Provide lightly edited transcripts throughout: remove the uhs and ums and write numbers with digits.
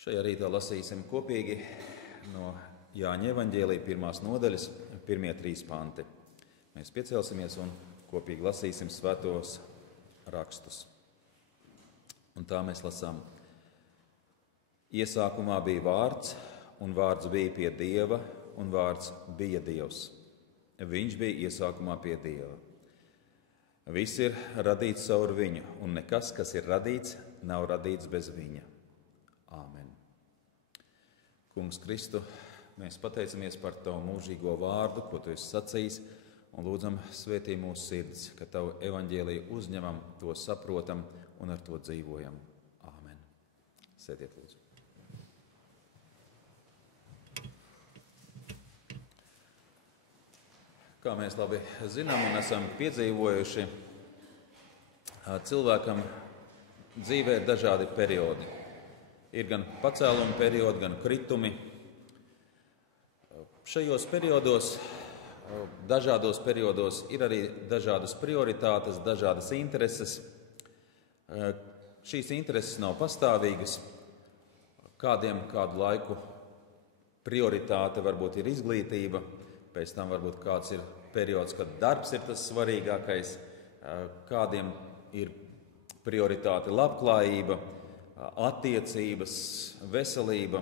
Šajā rītā lasīsim kopīgi no Jāņa evaņģēlija 1. nodaļas, 1-3 panti. Mēs piecelsimies un kopīgi lasīsim svētos rakstus. Un tā mēs lasām. Iesākumā bija vārds, un vārds bija pie Dieva, un vārds bija Dievs. Viņš bija iesākumā pie Dieva. Viss ir radīts caur viņu, un nekas, kas ir radīts, nav radīts bez viņa. Āmen. Kungs Kristu, mēs pateicamies par Tavu mūžīgo vārdu, ko Tu esi sacījis, un lūdzam svētī mūsu sirds, ka Tavu evaņģēliju uzņemam, to saprotam un ar to dzīvojam. Āmen. Sēdiet, lūdzu. Kā mēs labi zinām un esam piedzīvojuši, cilvēkam dzīvē ir dažādi periodi. Ir gan pacēluma periodi, gan kritumi. Šajos periodos, dažādos periodos ir arī dažādas prioritātes, dažādas intereses. Šīs intereses nav pastāvīgas. Kādiem kādu laiku prioritāte varbūt ir izglītība, pēc tam varbūt kāds ir periods, kad darbs ir tas svarīgākais, kādiem ir prioritāte labklājība, attiecības, veselība.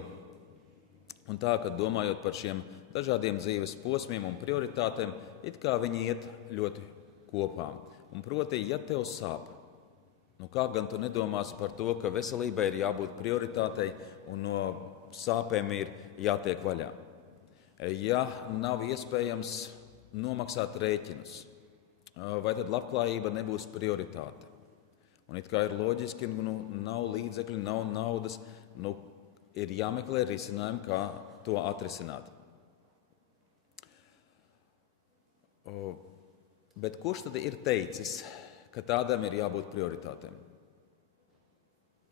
Un tā, kad domājot par šiem dažādiem dzīves posmiem un prioritātēm, it kā viņi iet ļoti kopā. Un proti, ja tev sāp, kā gan tu nedomāsi par to, ka veselībai ir jābūt prioritātei un no sāpēm ir jātiek vaļā. Ja nav iespējams nomaksāt rēķinus, vai tad labklājība nebūs prioritāte? Un it kā ir loģiski, nav līdzekļu, nav naudas, ir jāmeklē risinājumi, kā to atrisināt. Bet kurš tad ir teicis, ka tādām ir jābūt prioritātēm?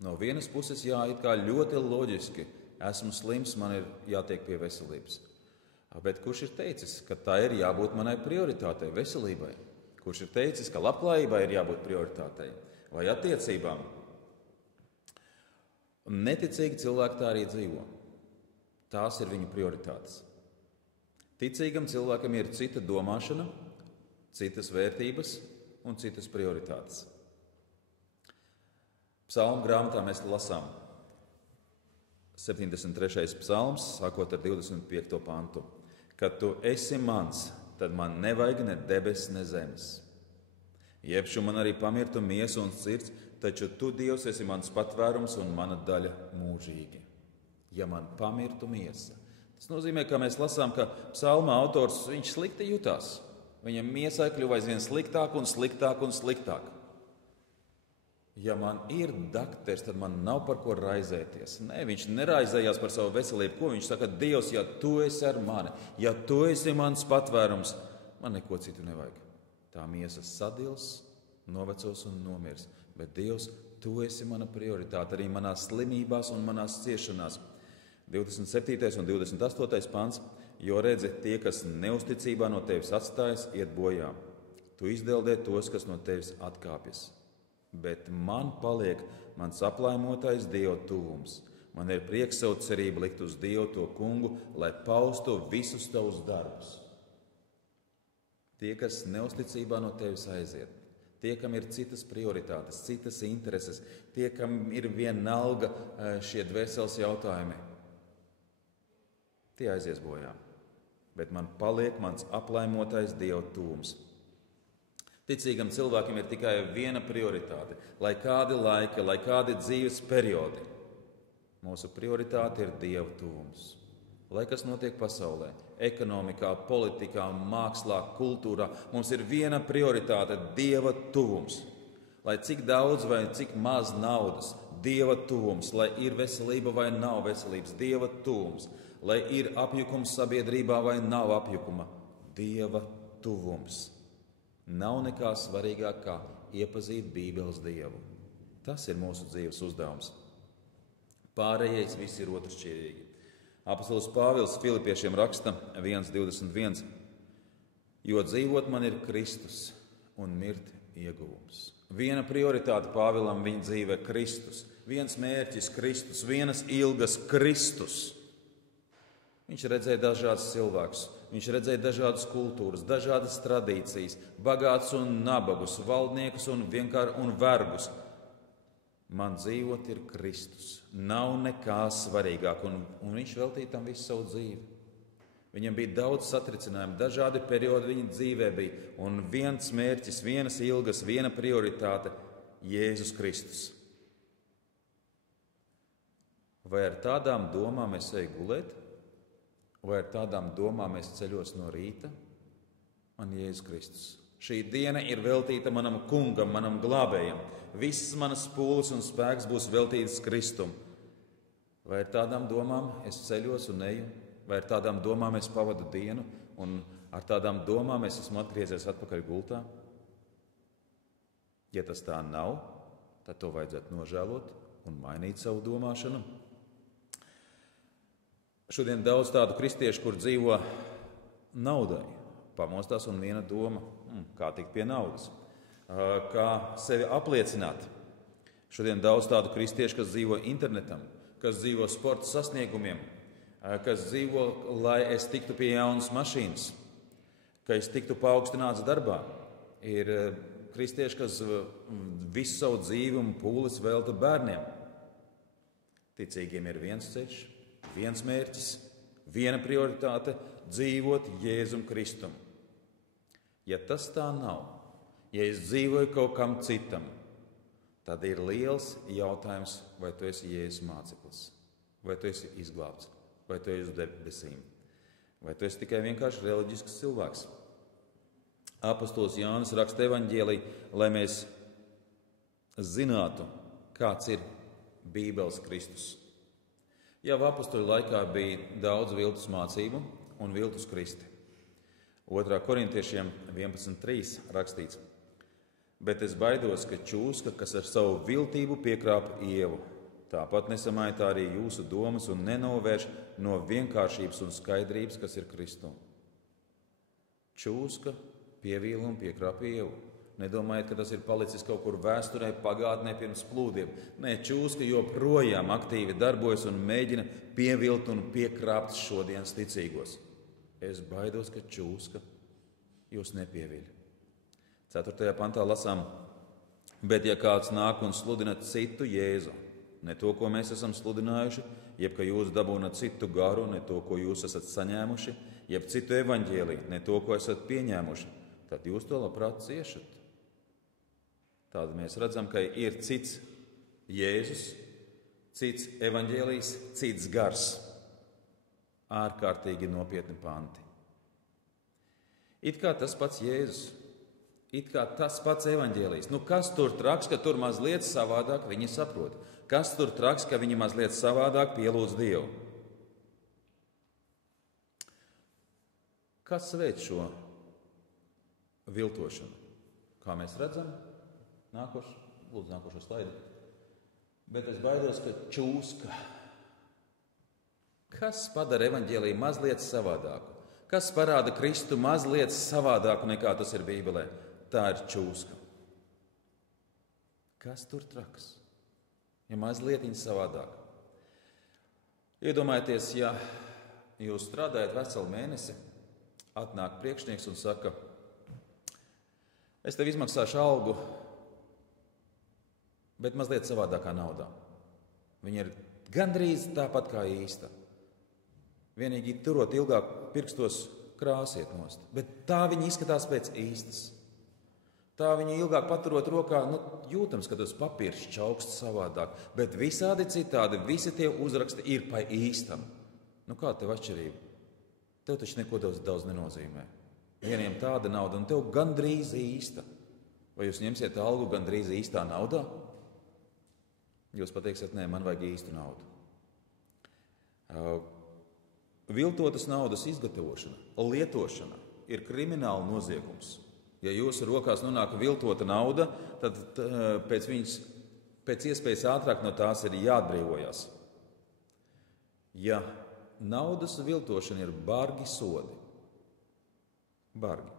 No vienas puses, jā, it kā ļoti loģiski, esmu slims, man ir jātiek pie veselības. Bet kurš ir teicis, ka tā ir jābūt manai prioritātei, veselībai? Kurš ir teicis, ka labklājībai ir jābūt prioritātei vai attiecībām? Neticīgi cilvēki tā arī dzīvo. Tās ir viņu prioritātes. Ticīgam cilvēkam ir cita domāšana, citas vērtības un citas prioritātes. Psalmu grāmatā mēs lasām 73. psalms, sākot ar 25. pantu. Kad Tu esi mans, tad man nevajag ne debes, ne zemes. Jebšu man arī pamirtu miesa un sirds, taču Tu, Dievs, esi mans patvērums un mana daļa mūžīgi. Ja man pamirtu miesa. Tas nozīmē, ka mēs lasām, ka psalma autors, viņš slikti jutās. Viņam miesai kļuva aizvien sliktāk un sliktāk un sliktāk. Ja man ir dakters, tad man nav par ko raizēties. Nē, viņš neraizējās par savu veselību. Ko viņš saka? Dievs, ja Tu esi ar mani, ja Tu esi mans patvērums, man neko citu nevajag. Tā miesa sadils, novecos un nomirs. Bet Dievs, Tu esi mana prioritāte arī manās slimībās un manās ciešanās. 27. un 28. pants. Jo redzi, tie, kas neusticībā no Tevis atstājas, iet bojā. Tu izdeldē tos, kas no Tevis atkāpjas. Bet man paliek mans aplaimotais Dieva tuvums. Man ir prieks savu cerību likt uz Dievu to kungu, lai paustu visus Tavus darbus. Tie, kas neusticībā no Tevis aiziet, tie, kam ir citas prioritātes, citas intereses, tie, kam ir vienalga šie dvēseles jautājumi, tie aizies bojā. Bet man paliek mans aplaimotais Dieva tuvums. Ticīgam cilvēkam ir tikai viena prioritāte, lai kādi laiki, lai kādi dzīves periodi. Mūsu prioritāte ir Dieva tuvums. Lai kas notiek pasaulē, ekonomikā, politikā, mākslā, kultūrā, mums ir viena prioritāte – Dieva tuvums. Lai cik daudz vai cik maz naudas, Dieva tuvums. Lai ir veselība vai nav veselības, Dieva tuvums. Lai ir apjukums sabiedrībā vai nav apjukuma, Dieva tuvums. Nav nekā svarīgāk kā iepazīt Bībeles Dievu. Tas ir mūsu dzīves uzdevums. Pārējais viss ir otršķirīgi. Apostols Pāvils Filipiešiem raksta 1.21. Jo dzīvot man ir Kristus un mirt ieguvums. Viena prioritāte Pāvilam viņa dzīvē Kristus. viens mērķis Kristus, vienas ilgas Kristus. Viņš redzēja dažādus cilvēkus, viņš redzēja dažādas kultūras, dažādas tradīcijas, bagātus un nabagus, valdniekus un vergus. Man dzīvot ir Kristus, nav nekā svarīgāk, un viņš veltīja tam visu savu dzīvi. Viņam bija daudz satricinājumu, dažādi periodi viņa dzīvē bija, un viens mērķis, vienas ilgas, viena prioritāte – Jēzus Kristus. Vai ar tādām domām es eju gulēt? Vai ar tādām domām es ceļos no rīta? Man Jēzus Kristus. Šī diena ir veltīta manam kungam, manam glābējam. Visas manas pūles un spēks būs veltītas Kristum. Vai ar tādām domām es ceļos un eju? Vai ar tādām domām es pavadu dienu? Un ar tādām domām es esmu atgriezies atpakaļ gultā? Ja tas tā nav, tad to vajadzētu nožēlot un mainīt savu domāšanu. Šodien daudz tādu kristiešu, kur dzīvo naudai, pamostās un viena doma, kā tikt pie naudas, kā sevi apliecināt. Šodien daudz tādu kristiešu, kas dzīvo internetam, kas dzīvo sporta sasniegumiem, kas dzīvo, lai es tiktu pie jaunas mašīnas, ka es tiktu paaugstināts darbā. Ir kristieši, kas visu savu dzīvi un pūles velta bērniem. Ticīgiem ir viens ceļš, viens mērķis, viena prioritāte – dzīvot Jēzum Kristum. Ja tas tā nav, ja es dzīvoju kaut kam citam, tad ir liels jautājums, vai tu esi Jēzus māceklis, vai tu esi izglābts, vai tu esi uz debesīm, vai tu esi tikai vienkārši reliģisks cilvēks. Apostols Jānis raksta evaņģēliju, lai mēs zinātu, kāds ir Bībeles Kristus. Jau apostoļu laikā bija daudz viltus mācību un viltus kristi. 2. Korintiešiem 11.3 rakstīts: Bet es baidos, ka čūska, kas ar savu viltību piekrāpa ievu, tāpat nesamaitā arī jūsu domas un nenovērš no vienkāršības un skaidrības, kas ir Kristū. Čūska pievīla un piekrāpa ievu. Nedomājiet, ka tas ir palicis kaut kur vēsturē, pagātnē pirms plūdiem. Nē, čūska joprojām aktīvi darbojas un mēģina pievilt un piekrāpt šodienas ticīgos. Es baidos, ka čūska jūs nepieviļ. 4. pantā lasām: Bet ja kāds nāk un sludina citu Jēzu, ne to, ko mēs esam sludinājuši, jeb ka jūs dabūnat citu garu, ne to, ko jūs esat saņēmuši, jeb citu evaņģēliju, ne to, ko esat pieņēmuši, tad jūs to labprāt ciešat. Tāda mēs redzam, ka ir cits Jēzus, cits evaņģēlijs, cits gars. Ārkārtīgi nopietni panti. It kā tas pats Jēzus, it kā tas pats evaņģēlijs. Kas tur traks, ka tur mazliet savādāk viņi saprot? Kas tur traks, ka viņi mazliet savādāk pielūdz Dievu? Kas veic šo viltošanu? Kā mēs redzam? Nākošo slaidu. Bet es baidos, ka čūska. Kas padara evaņģēliju mazliet savādāku? Kas parāda Kristu mazliet savādāku nekā tas ir Bībelē? Tā ir čūska. Kas tur traks? Ja mazliet savādāk. Iedomājieties, ja jūs strādājat veselu mēnesi, atnāk priekšnieks un saka: Es tev izmaksāšu algu, bet mazliet savādākā naudā. Viņa ir gandrīz tāpat kā īsta. Vienīgi turot ilgāk pirkstos krāsiet nost, bet tā viņa izskatās pēc īstas. Tā viņa ilgāk paturot rokā, jūtams, ka tas papīrs čaukst savādāk, bet visādi citādi, visi tie uzraksti ir pa īstam. Kāda tev atšķirība? Tev taču neko daudz nenozīmē. Vieniem tāda nauda un tev gandrīz īsta. Vai jūs ņemsiet algu gandrīz īstā naudā? Jūs pateiksiet, nē, man vajag īstu naudu. Viltotas naudas izgatavošana, lietošana ir krimināla noziegums. Ja jūsu rokās nonāk viltota nauda, tad pēc iespējas ātrāk no tās ir jāatbrīvojas. Ja naudas viltošana ir bargi sodi. Bargi.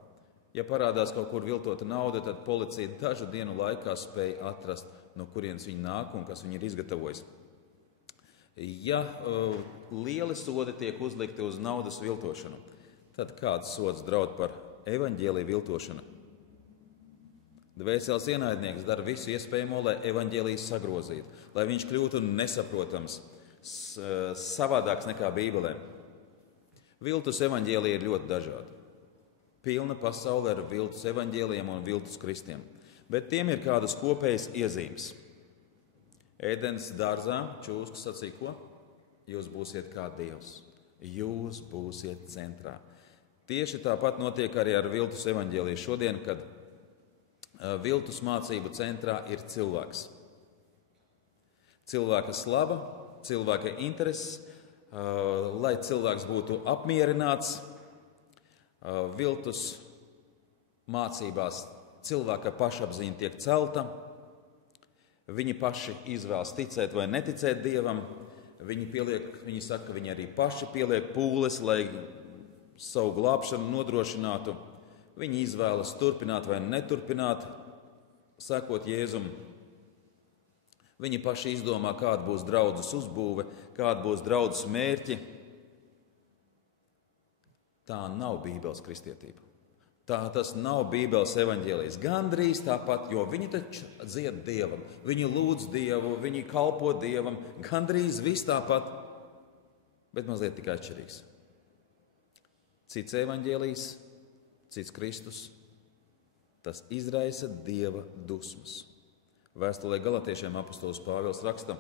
Ja parādās kaut kur viltota nauda, tad policija dažu dienu laikā spēj atrast no kurienes viņi nāk un kas viņi ir izgatavojis. Ja lieli sodi tiek uzlikti uz naudas viltošanu, tad kāds sods draud par evaņģēliju viltošanu? Dvēseles ienaidnieks dara visu iespējamo, lai evaņģēliju sagrozītu, lai viņš kļūtu nesaprotams, savādāks nekā Bībelē. Viltus evaņģēliji ir ļoti dažādi. Pilna pasaule ar viltus evaņģēlijiem un viltus kristiem, bet tiem ir kādas kopējas iezīmes. Ēdens dārzā čūskas sacīja, ko? Jūs būsiet kā Dievs. Jūs būsiet centrā. Tieši tāpat notiek arī ar viltus evaņģēliju šodien, kad viltus mācību centrā ir cilvēks. Cilvēka slava, cilvēka intereses, lai cilvēks būtu apmierināts. Viltus mācībās cilvēka pašapziņa tiek celta. Viņi paši izvēlas ticēt vai neticēt Dievam. Viņi saka, ka viņi arī paši pieliek pūles, lai savu glābšanu nodrošinātu. Viņi izvēlas turpināt vai neturpināt, sekot Jēzum. Viņi paši izdomā, kāda būs draudzes uzbūve, kāda būs draudzes mērķi. Tā nav Bībeles kristietība. Tas nav Bībeles evaņģēlijs. Gandrīz tāpat, jo viņi taču dzied Dievam, viņi lūdz Dievu, viņi kalpo Dievam. Gandrīz viss tāpat, bet mazliet tikai atšķirīgs. Cits evaņģēlijs, cits Kristus, tas izraisa Dieva dusmas. Vēstulē Galatiešiem apostols Pāvils raksta: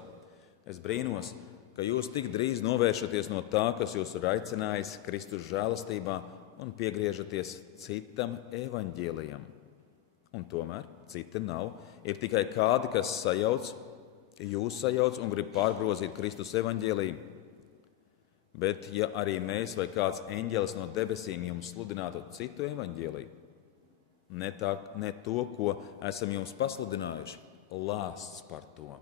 Es brīnos, ka jūs tik drīz novēršaties no tā, kas jūs ir aicinājis Kristus žēlastībā, un piegriežaties citam evaņģēlijam. Un tomēr citi nav. Ir tikai kādi, kas jūs sajauc un grib pārgrozīt Kristus evaņģēliju. Bet ja arī mēs vai kāds eņģelis no debesīm jums sludinātu citu evaņģēliju, ne to, ko esam jums pasludinājuši, lāsts par to.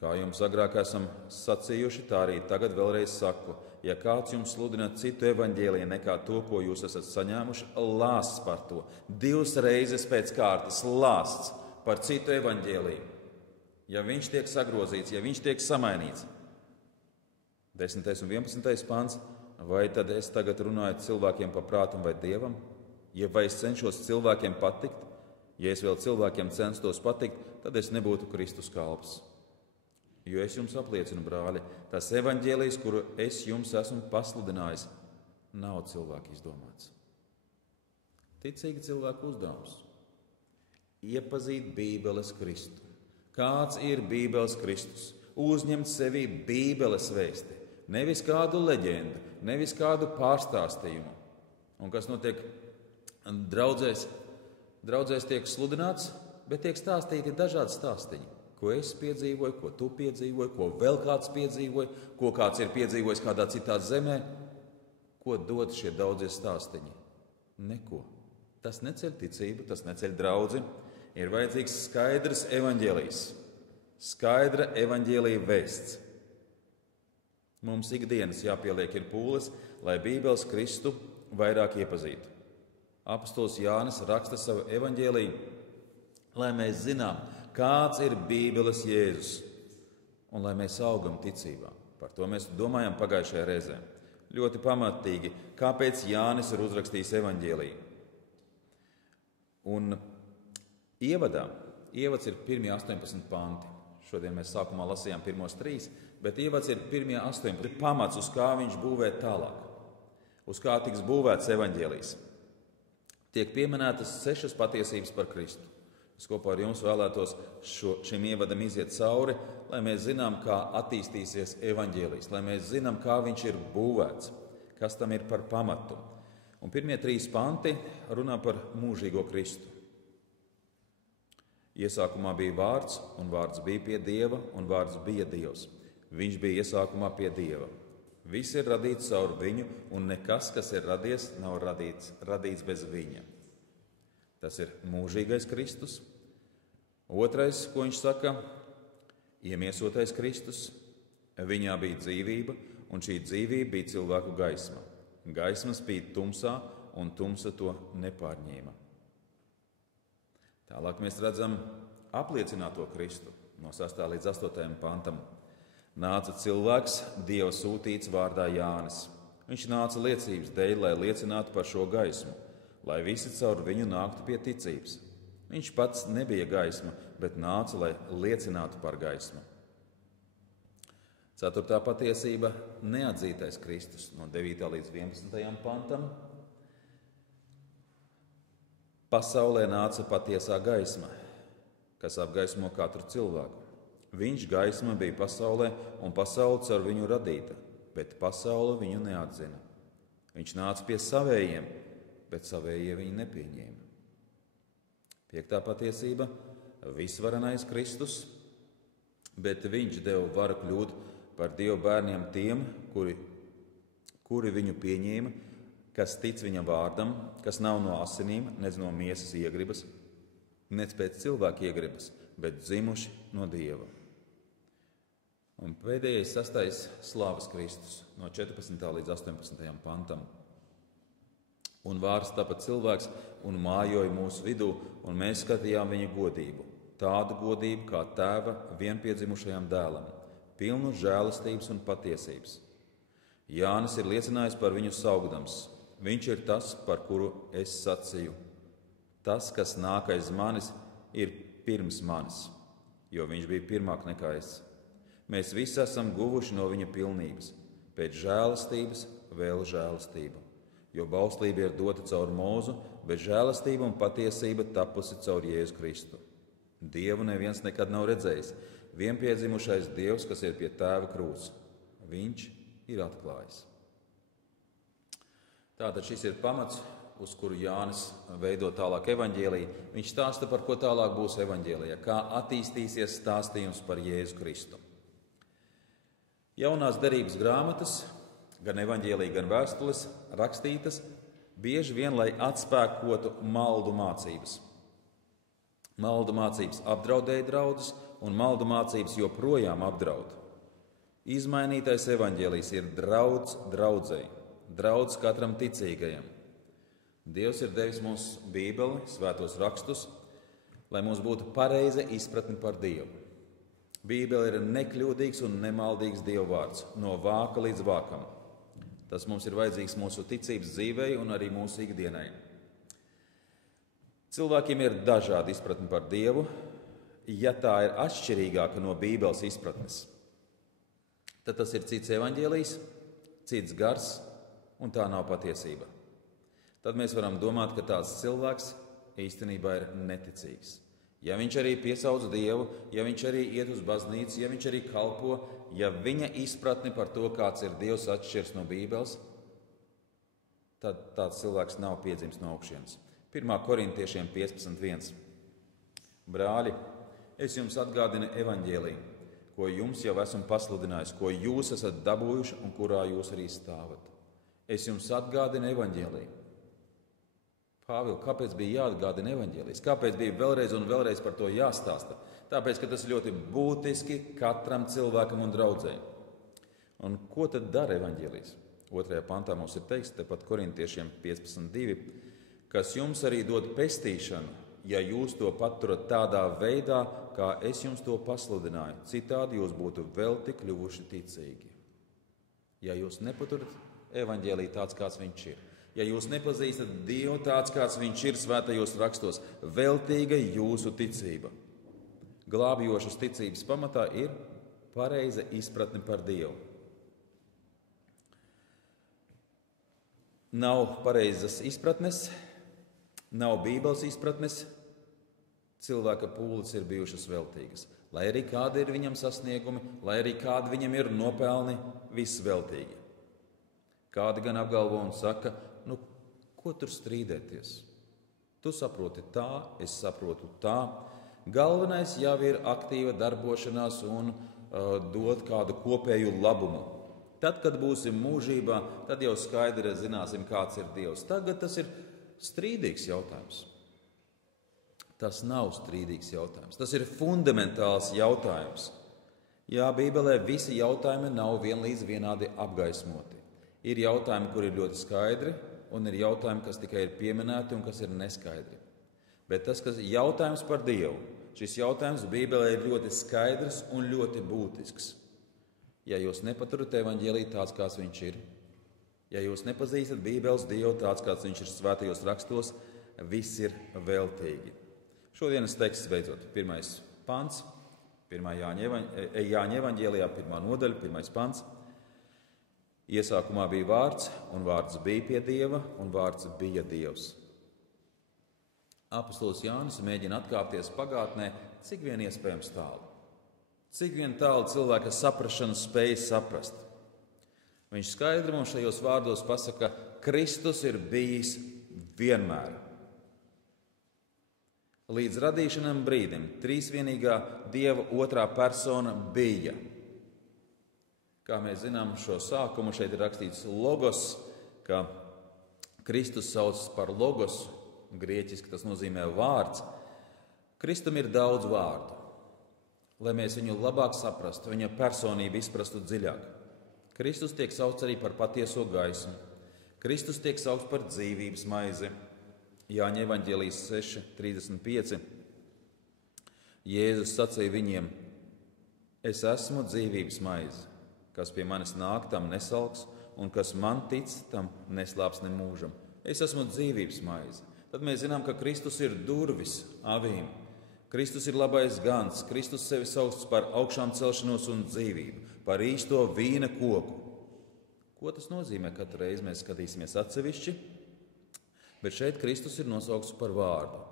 Kā jums agrāk esam sacījuši, tā arī tagad vēlreiz saku: ja kāds jums sludina citu evaņģēliju nekā to, ko jūs esat saņēmuši, lāsts par to. 2 reizes pēc kārtas lāsts par citu evaņģēliju. Ja viņš tiek sagrozīts, ja viņš tiek samainīts. 10. un 11. pants. Vai tad es tagad runāju cilvēkiem pa prātam vai Dievam? Ja vai es cenšos cilvēkiem patikt? Ja es vēl cilvēkiem censtos patikt, tad es nebūtu Kristus kalps. Jo es jums apliecinu, brāļi, tas evaņģēlijs, kuru es jums esmu pasludinājis, nav cilvēku izdomāts. Ticīgi cilvēku uzdevums – iepazīt Bībeles Kristu. Kāds ir Bībeles Kristus? Uzņemt sevī Bībeles vēsti, nevis kādu leģendu, nevis kādu pārstāstījumu. Un kas notiek draudzēs? Draudzēs tiek sludināts, bet tiek stāstīti dažādi stāstiņi. Ko es piedzīvoju, ko tu piedzīvoji, ko vēl kāds piedzīvoja, ko kāds ir piedzīvojis kādā citā zemē. Ko dod šie daudzie stāstiņi? Neko. Tas neceļ ticību, tas neceļ draudzi. Ir vajadzīgs skaidrs evaņģēlijs, skaidra evaņģēlija vēsts. Mums ikdienas jāpieliek ir pūles, lai Bībeles Kristu vairāk iepazītu. Apostols Jānis raksta savu evaņģēliju, lai mēs zinām, kāds ir Bībeles Jēzus, un lai mēs augam ticībā. Par to mēs domājam pagājušajā reizē. Ļoti pamatīgi, kāpēc Jānis ir uzrakstījis evaņģēliju. Un ievads ir pirmie 18 panti. Šodien mēs sākumā lasījām pirmos 3, bet ievads ir pirmie 18 pamats, uz kā viņš būvē tālāk. Uz kā tiks būvēts evaņģēlijs. Tiek pieminētas 6 patiesības par Kristu. Es kopā ar jums vēlētos šim ievadam iziet cauri, lai mēs zinām, kā attīstīsies evaņģēlijs, lai mēs zinām, kā viņš ir būvēts, kas tam ir par pamatu. Un pirmie 3 panti runā par mūžīgo Kristu. Iesākumā bija vārds, un vārds bija pie Dieva, un vārds bija Dievs. Viņš bija iesākumā pie Dieva. Viss ir radīts caur viņu, un nekas, kas ir radies, nav radīts bez viņa. Tas ir mūžīgais Kristus. Otrais, ko viņš saka, iemiesotais Kristus. Viņā bija dzīvība, un šī dzīvība bija cilvēku gaisma. Gaisma spīd tumsā, un tumsa to nepārņēma. Tālāk mēs redzam apliecināto Kristu, no 6. līdz 8. pantam, nāca cilvēks, Dieva sūtīts vārdā Jānis. Viņš nāca liecības dēļ, lai liecinātu par šo gaismu, lai visi caur viņu nāktu pie ticības. Viņš pats nebija gaisma, bet nāca, lai liecinātu par gaismu. 4. patiesība – neatzītais Kristus, no 9. līdz 11. pantam. Pasaulē nāca patiesā gaisma, kas apgaismo katru cilvēku. Viņš gaisma bija pasaulē, un pasaule caur viņu radīta, bet pasaule viņu neatzina. Viņš nāca pie savējiem, bet savējie viņu nepieņēma. 5. patiesība – visvarenais Kristus, bet viņš deva varu kļūt par Dieva bērniem tiem, kuri viņu pieņēma, kas tic viņa vārdam, kas nav no asinīm, nec no miesas iegribas, nec pēc cilvēka iegribas, bet dzimuši no Dieva. Un pēdējais 6. slāvas Kristus, no 14. līdz 18. pantam. Un vārds tapa cilvēks un mājoja mūsu vidū, un mēs skatījām viņa godību. Tādu godību kā tēva vienpiedzimušajam dēlam, pilnu žēlastības un patiesības. Jānis ir liecinājis par viņu saugdams. Viņš ir tas, par kuru es sacīju. Tas, kas nāk aiz manis, ir pirms manis, jo viņš bija pirmāk nekā es. Mēs visi esam guvuši no viņa pilnības, pēc žēlastības vēl žēlastību, jo bauslība ir dota caur Mūzu, bet žēlastība un patiesība tapusi caur Jēzu Kristu. Dievu neviens nekad nav redzējis, vienpiedzimušais Dievs, kas ir pie tēva krūts. Viņš ir atklājis. Tātad šis ir pamats, uz kuru Jānis veido tālāk evaņģēliju. Viņš stāsta, par ko tālāk būs evaņģēlijā, kā attīstīsies stāstījums par Jēzu Kristu. Jaunās derības grāmatas, gan evaņģēlija, gan vēstules rakstītas bieži vien, lai atspēkotu maldu mācības. Maldu mācības apdraudēja draudzes, un maldu mācības joprojām apdraud. Izmainītais evaņģēlijs ir draudz draudzei, draudz katram ticīgajam. Dievs ir devis mums Bībeli, svētos rakstus, lai mums būtu pareiza izpratne par Dievu. Bībele ir nekļūdīgs un nemaldīgs Dieva vārds, no vāka līdz vākam. Tas mums ir vajadzīgs mūsu ticības dzīvei un arī mūsu ikdienai. Cilvēkiem ir dažādi izpratni par Dievu. Ja tā ir atšķirīgāka no Bībeles izpratnes, tad tas ir cits evaņģēlijs, cits gars, un tā nav patiesība. Tad mēs varam domāt, ka tāds cilvēks īstenībā ir neticīgs. Ja viņš arī piesauc Dievu, ja viņš arī iet uz baznīcu, ja viņš arī kalpo, ja viņa izpratne par to, kāds ir Dievs, atšķirs no Bībeles, tad tāds cilvēks nav piedzimis no augšienes. 1. Korintiešiem 15.1. Brāļi, es jums atgādinu evaņģēliju, ko jums jau esmu pasludinājis, ko jūs esat dabūjuši un kurā jūs arī stāvat. Es jums atgādinu evaņģēliju. Pāvils, kāpēc bija jāatgādina evaņģēlijs? Kāpēc bija vēlreiz un vēlreiz par to jāstāsta? Tāpēc, ka tas ļoti būtiski katram cilvēkam un draudzēji. Un ko tad dara evaņģēlijs? 2. pantā mums ir teikts, tepat Korintiešiem 15.2, kas jums arī dod pestīšanu, ja jūs to paturat tādā veidā, kā es jums to pasludināju. Citādi jūs būtu vēl tik kļuvuši ticīgi. Ja jūs nepaturat evaņģēliju tāds, kāds viņš ir, ja jūs nepazīstat Dievu tāds, kāds viņš ir svētajos rakstos, veltīga jūsu ticība. Glābjošas ticības pamatā ir pareiza izpratne par Dievu. Nav pareizas izpratnes, nav Bībeles izpratnes, cilvēka pūles ir bijušas veltīgas. Lai arī kādi ir viņam sasniegumi, lai arī kādi viņam ir nopelni, viss veltīgi. Kādi gan apgalvo un saka, ko tur strīdēties? Tu saproti tā, es saprotu tā. Galvenais jau ir aktīva darbošanās un dot kādu kopēju labumu. Tad, kad būsim mūžībā, tad jau skaidri zināsim, kāds ir Dievs. Tagad tas ir strīdīgs jautājums. Tas nav strīdīgs jautājums. Tas ir fundamentāls jautājums. Jā, Bībelē visi jautājumi nav vienlīdz vienādi apgaismoti. Ir jautājumi, kur ir ļoti skaidri, un ir jautājumi, kas tikai ir pieminēti un kas ir neskaidri. Bet tas, kas ir jautājums par Dievu, Šis jautājums Bībelē ir ļoti skaidrs un ļoti būtisks. Ja jūs nepaturat evaņģēliju tāds, kāds viņš ir, ja jūs nepazīstat Bībeles Dievu tāds, kāds viņš ir svētajos rakstos, viss ir veltīgi. Šodienas teksts beidzot. 1. pants, 1. Jāņa evaņģēlijā, 1. nodaļa, 1. pants. Iesākumā bija vārds, un vārds bija pie Dieva, un vārds bija Dievs. Apostols Jānis mēģina atkāpties pagātnē, cik vien iespējams tālu. Cik vien tālu cilvēka saprašana spēj saprast. Viņš skaidri mums šajos vārdos pasaka, ka Kristus ir bijis vienmēr. Līdz radīšanas brīdim trīsvienīgā Dieva otrā persona bija. Kā mēs zinām, šo sākumu šeit ir rakstīts logos, ka Kristus sauc par logos. Grieķiski tas nozīmē vārds. Kristum ir daudz vārdu, lai mēs viņu labāk saprastu, viņa personību izprastu dziļāk. Kristus tiek saukts arī par patieso gaismu. Kristus tiek saukts par dzīvības maizi. Jāņa evaņģēlijas 6:35. Jēzus sacīja viņiem: Es esmu dzīvības maize, kas pie manis nāk, tam nesalks, un kas man tic, tam neslāps nemūžam. Es esmu dzīvības maize. Tad mēs zinām, ka Kristus ir durvis avīm. Kristus ir labais gans. Kristus sevi sauc par augšām celšanos un dzīvību, par īsto vīna koku. Ko tas nozīmē? Katru reizi mēs skatīsimies atsevišķi, bet šeit Kristus ir nosaukts par vārdu.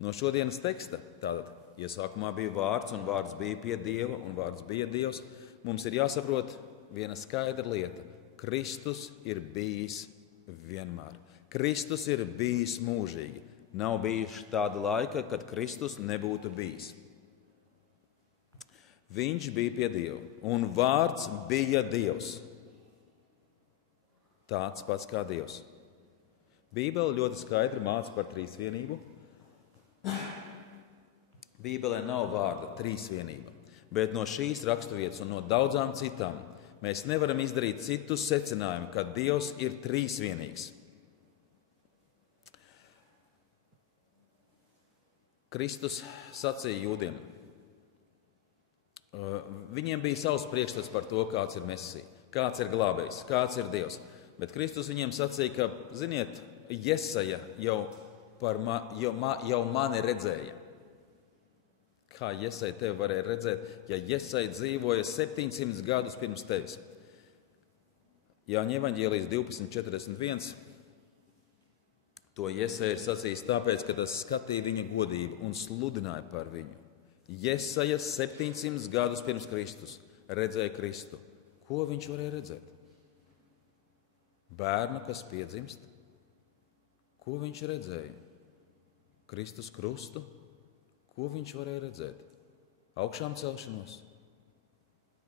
No šodienas teksta, tātad iesākumā bija vārds, un vārds bija pie Dieva, un vārds bija Dievs, mums ir jāsaprot viena skaidra lieta. Kristus ir bijis vienmēr. Kristus ir bijis mūžīgi. Nav bijuši tāda laika, kad Kristus nebūtu bijis. Viņš bija pie Dieva, un vārds bija Dievs. Tāds pats kā Dievs. Bībele ļoti skaidri māca par trīsvienību. Bībelē nav vārda trīsvienība, bet no šīs raksturvietas un no daudzām citām mēs nevaram izdarīt citu secinājumu, ka Dievs ir trīsvienīgs. Kristus sacīja jūdiem. Viņiem bija savs priekšstats par to, kāds ir Mesija, kāds ir glābējs, kāds ir Dievs. Bet Kristus viņiem sacīja, ka, ziniet, Jesaja jau mani redzēja. Kā Jesaja tevi varēja redzēt, ja Jesaja dzīvoja 700 gadus pirms tevis? Jāņa evaņģēlijas 12:41. To Jesaja ir sacījis tāpēc, ka tas skatīja viņa godību un sludināja par viņu. Jesaja 700 gadus pirms Kristus redzēja Kristu. Ko viņš varēja redzēt? Bērnu, kas piedzimst. Ko viņš redzēja? Kristus krustu. Ko viņš varēja redzēt? Augšām celšanos.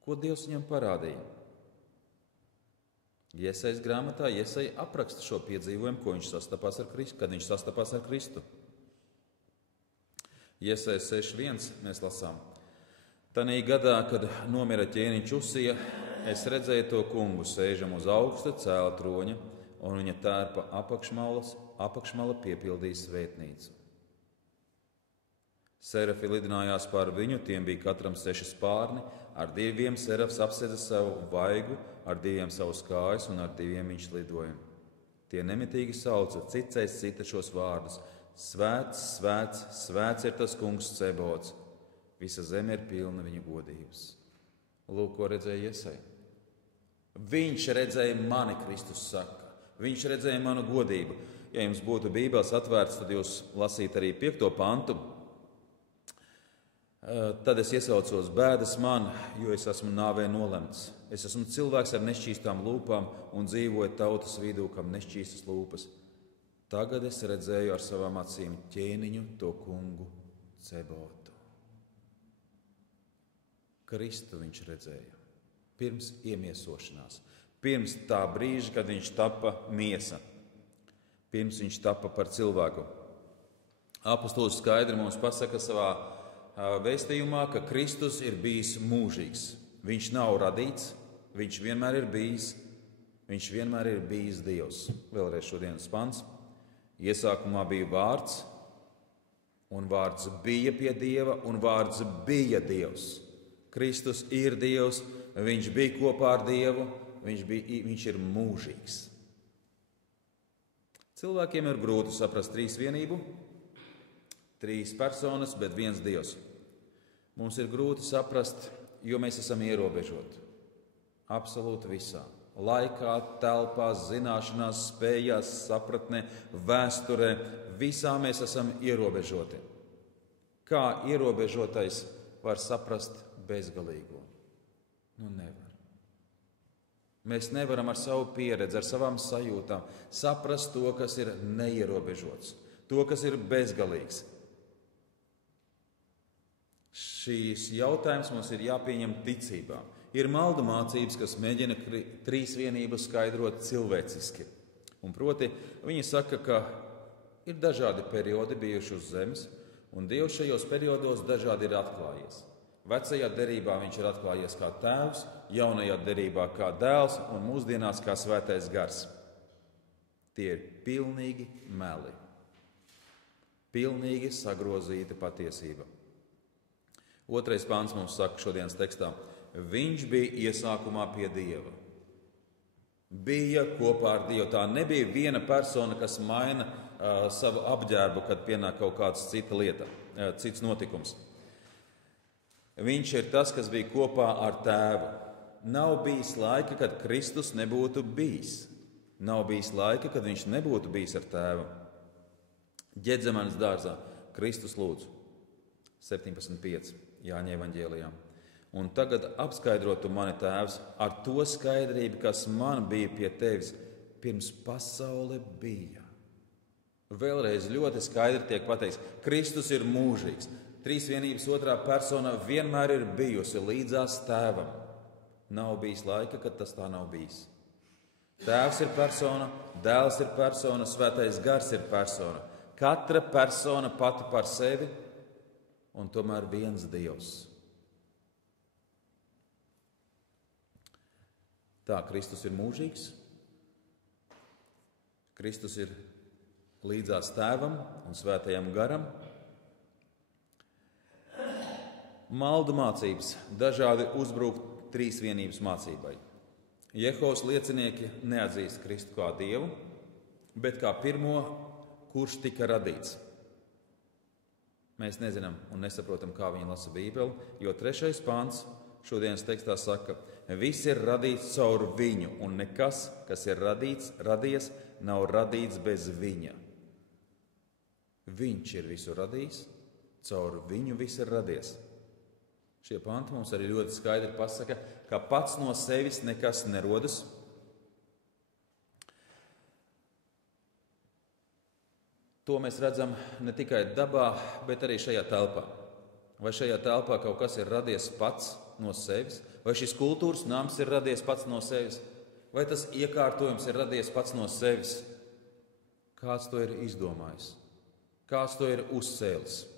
Ko Dievs viņam parādīja? Jesajas grāmatā Jesaja apraksta šo piedzīvojumu, ko viņš sastapās ar Kristu, kad viņš sastapās ar Kristu. Jesaja 6:1 mēs lasām. Tanī gadā, kad nomira ķēniņš Usija, es redzēju to kungu sēžam uz augsta cēla troņa, un viņa tērpa apakšmala piepildīja svētnīcu. Serafi lidinājās pār viņu, tiem bija katram 6 spārni, ar 2 serafs apsedza savu vaigu, ar 2 savus kājas, un ar 2 viņš lidoja. Tie nemitīgi sauca, cits aiz cita šos vārdus: Svēts, svēts, svēts ir tas kungs Cebots. Visa zeme ir pilna viņa godības. Lūk, ko redzēja Jesaja. Viņš redzēja mani, Kristus saka. Viņš redzēja manu godību. Ja jums būtu Bībeles atvērts, tad jūs lasītu arī 5. pantu. Tad es iesaucos: bēdas man, jo es esmu nāvē nolemts. Es esmu cilvēks ar nešķīstām lūpām un dzīvoju tautas vidū, kam nešķīstas lūpas. Tagad es redzēju ar savām acīm ķēniņu, to kungu Cebotu. Kristu viņš redzēja pirms iemiesošanās, pirms tā brīža, kad viņš tapa miesa, pirms viņš tapa par cilvēku. Apostols skaidri mums pasaka savā vēstījumā, ka Kristus ir bijis mūžīgs. Viņš nav radīts, viņš vienmēr ir bijis, viņš vienmēr ir bijis Dievs. Vēlreiz šodienas pants. Iesākumā bija vārds, un vārds bija pie Dieva, un vārds bija Dievs. Kristus ir Dievs, viņš bija kopā ar Dievu, viņš ir mūžīgs. Cilvēkiem ir grūti saprast trīsvienību, trīs personas, bet viens Dievs. Mums ir grūti saprast, jo mēs esam ierobežoti. Absolūti visā. Laikā, telpā, zināšanās, spējās, sapratnē, vēsturē, visā mēs esam ierobežoti. Kā ierobežotais var saprast bezgalīgo? Nevar. Mēs nevaram ar savu pieredzi, ar savām sajūtām saprast to, kas ir neierobežots, to, kas ir bezgalīgs. Šīs jautājums mums ir jāpieņem ticībā. Ir maldu mācības, kas mēģina trīsvienību skaidrot cilvēciski. Un proti, viņi saka, ka ir dažādi periodi bijuši uz zemes, un Dievs šajos periodos dažādi ir atklājies. Vecajā derībā viņš ir atklājies kā tēvs, jaunajā derībā kā dēls un mūsdienās kā svētais gars. Tie ir pilnīgi meli. Pilnīgi sagrozīta patiesība. 2. pāns mums saka šodienas tekstā: viņš bija iesākumā pie Dieva. Bija kopā ar Dievu. Tā nebija viena persona, kas maina savu apģērbu, kad pienāk kaut kāds cits notikums. Viņš ir tas, kas bija kopā ar Tēvu. Nav bijis laika, kad Kristus nebūtu bijis. Nav bijis laika, kad viņš nebūtu bijis ar Tēvu. Ģedzemanes dārzā Kristus lūdzu 17.5. Jāņa evaņģēlijā. Un tagad apskaidrotu mani, Tēvs, ar to skaidrību, kas man bija pie tevis pirms pasaule bija. Vēlreiz ļoti skaidri tiek pateikts, Kristus ir mūžīgs. Trīsvienības otrā persona vienmēr ir bijusi līdzās Tēvam. Nav bijis laika, kad tas tā nav bijis. Tēvs ir persona, dēls ir persona, svētais gars ir persona. Katra persona pati par sevi un tomēr viens Dievs. Tā, Kristus ir mūžīgs. Kristus ir līdzās Tēvam un svētajam garam. Maldu mācības dažādi uzbrūk trīsvienības mācībai. Jehovas liecinieki neatzīst Kristu kā Dievu, bet kā pirmo, kurš tika radīts. Mēs nezinām un nesaprotam, kā viņi lasa Bībeli, jo 3. pāns šodienas tekstā saka, viss ir radīts caur viņu, un nekas, kas ir radies, nav radīts bez viņa. Viņš ir visu radījis, caur viņu viss ir radies. Šie panti mums arī ļoti skaidri pasaka, ka pats no sevis nekas nerodas. To mēs redzam ne tikai dabā, bet arī šajā telpā. Vai šajā telpā kaut kas ir radies pats no sevis? Vai šis kultūras nams ir radies pats no sevis? Vai tas iekārtojums ir radies pats no sevis? Kāds to ir izdomājis? Kāds to ir uzcēlis?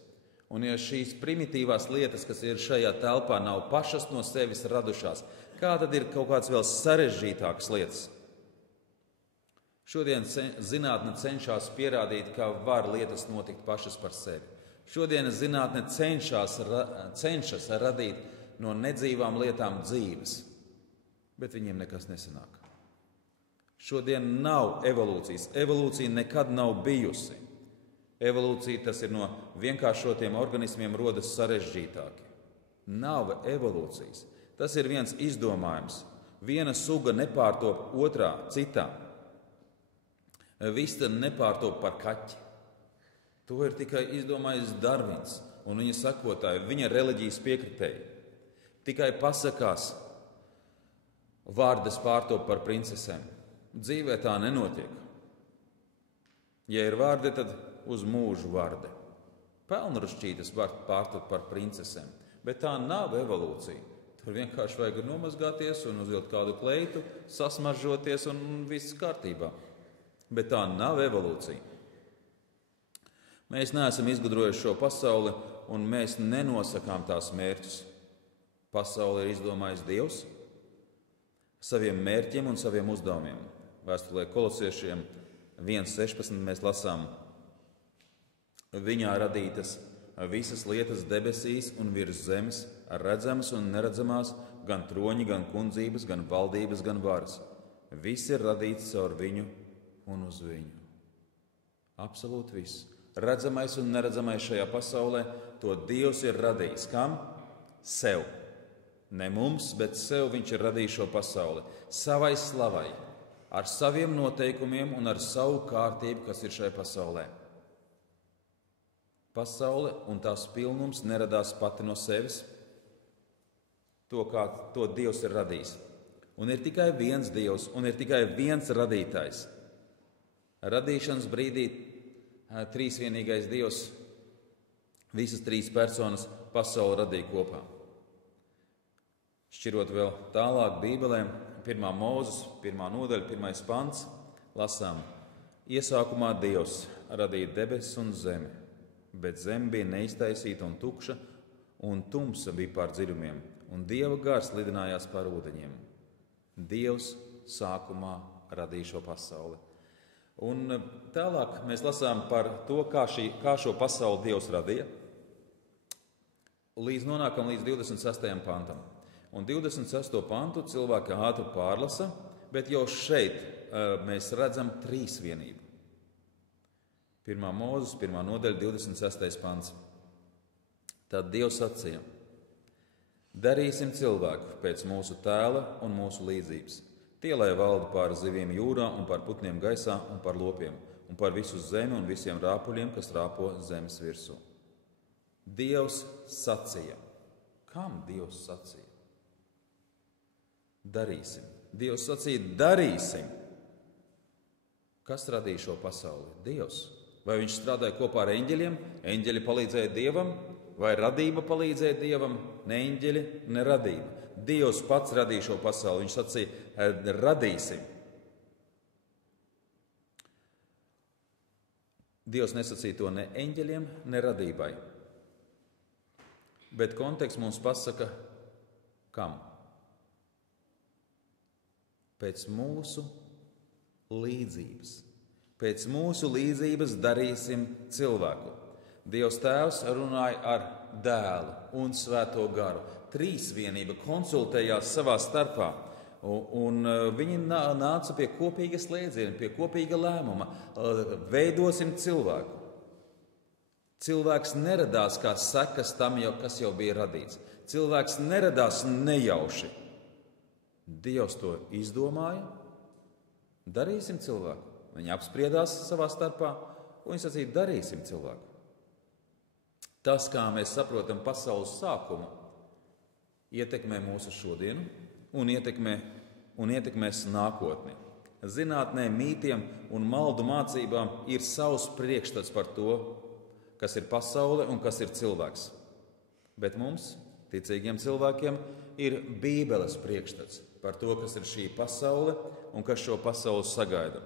Un ja šīs primitīvās lietas, kas ir šajā telpā, nav pašas no sevis radušās, kā tad ir kaut kāds vēl sarežģītākas lietas? Šodien zinātne cenšas pierādīt, ka var lietas notikt pašas par sevi. Šodien zinātne cenšas radīt no nedzīvām lietām dzīves, bet viņiem nekas nesanāk. Šodien nav evolūcijas. Evolūcija nekad nav bijusi. Evolūcija, tas ir no vienkāršotiem organismiem rodas sarežģītāki. Nav evolūcijas. Tas ir viens izdomājums. Viena suga nepārtop otrā, citā. Vista nepārtop par kaķi. To ir tikai izdomājis Darvins un viņa sakotāji, viņa reliģijas piekritēji. Tikai pasakās vārdas pārtop par princesēm. Dzīvē tā nenotiek. Ja ir vārdi, tad uz mūžu vārde. Pelnrušķītes var pārtot par princesēm, bet tā nav evolūcija. Tur vienkārši vajag nomazgāties un uzvilkt kādu kleitu, sasmaržoties un viss kārtībā. Bet tā nav evolūcija. Mēs neesam izgudrojuši šo pasauli un mēs nenosakām tās mērķus. Pasauli ir izdomājis Dievs saviem mērķiem un saviem uzdevumiem. Vēstulē Kolosiešiem 1.16 mēs lasām: Viņā radītas visas lietas debesīs un virs zemes, redzamas un neredzamās, gan troņi, gan kundzības, gan valdības, gan varas. Viss ir radīts caur viņu un uz viņu. Absolūti viss. Redzamais un neredzamais šajā pasaulē, to Dievs ir radījis. Kam? Sev. Ne mums, bet sev viņš ir radījis šo pasauli. Savai slavai, ar saviem noteikumiem un ar savu kārtību, kas ir šai pasaulē. Pasaule un tās pilnums neradās pati no sevis, to Dievs ir radījis. Un ir tikai viens Dievs, un ir tikai viens radītājs. Radīšanas brīdī trīsvienīgais Dievs, visas trīs personas pasauli radīja kopā. Šķirot vēl tālāk Bībelē, 1. Mūzes, 1. nodaļa, 1. pants, lasām: Iesākumā Dievs radīja debesis un zemi, bet zeme bija neiztaisīta un tukša, un tumsa bija pār dziļumiem, un Dieva gars lidinājās pār ūdeņiem. Dievs sākumā radīja šo pasauli. Un tālāk mēs lasām par to, kā šo pasauli Dievs radīja, līdz nonākam līdz 26. pantam. Un 26. pantu cilvēki ātri pārlasa, bet jau šeit mēs redzam trīsvienību. 1. Mūzes, 1. nodaļa, 26. pants. Tad Dievs sacīja: Darīsim cilvēku pēc mūsu tēla un mūsu līdzības. Tie, lai valda pār zivīm jūrā un pār putniem gaisā un pār lopiem un pār visu zemi un visiem rāpuļiem, kas rāpo zemes virsū. Dievs sacīja. Kam Dievs sacīja? Darīsim. Dievs sacīja, darīsim. Kas radīja šo pasauli? Dievs. Vai viņš strādāja kopā ar eņģeļiem? Eņģeļi palīdzēja Dievam? Vai radība palīdzēja Dievam? Ne eņģeļi, ne radība. Dievs pats radīja šo pasauli. Viņš sacīja, radīsim. Dievs nesacīja to ne eņģeļiem, ne radībai. Bet konteksts mums pasaka, kam? Pēc mūsu līdzības. Pēc mūsu līdzības darīsim cilvēku. Dievs Tēvs runāja ar Dēlu un Svēto garu. Trīsvienība konsultējās savā starpā, un viņi nāca pie kopīga slēdziena, pie kopīga lēmuma. Veidosim cilvēku. Cilvēks neradās kā sekas tam, kas jau bija radīts. Cilvēks neradās nejauši. Dievs to izdomāja. Darīsim cilvēku. Viņi apspriedās savā starpā, un viņi sacīja, darīsim cilvēku. Tas, kā mēs saprotam pasaules sākumu, ietekmē mūsu šodienu un ietekmēs nākotni. Zinātnē, mītiem un maldu mācībām ir savs priekšstats par to, kas ir pasaule un kas ir cilvēks. Bet mums, ticīgiem cilvēkiem, ir Bībeles priekšstats par to, kas ir šī pasaule un kas šo pasauli sagaida.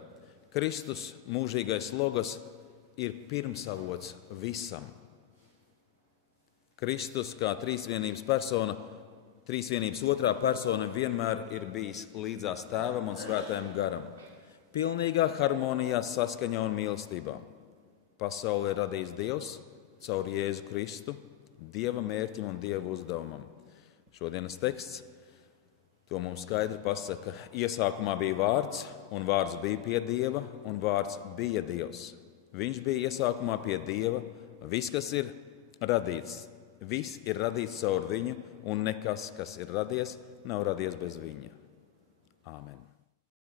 Kristus, mūžīgais logos, ir pirmsavots visam. Kristus kā trīsvienības persona, trīsvienības otrā persona vienmēr ir bijis līdzās Tēvam un Svētajam garam. Pilnīgā harmonijā, saskaņā un mīlestībā. Pasauli ir radījis Dievs caur Jēzu Kristu, Dieva mērķim un Dieva uzdevumam. Šodienas teksts to mums skaidri pasaka. Iesākumā bija vārds, un vārds bija pie Dieva, un vārds bija Dievs. Viņš bija iesākumā pie Dieva. Viss, kas ir radīts, viss ir radīts caur viņu, un nekas, kas ir radies, nav radies bez viņa. Āmen.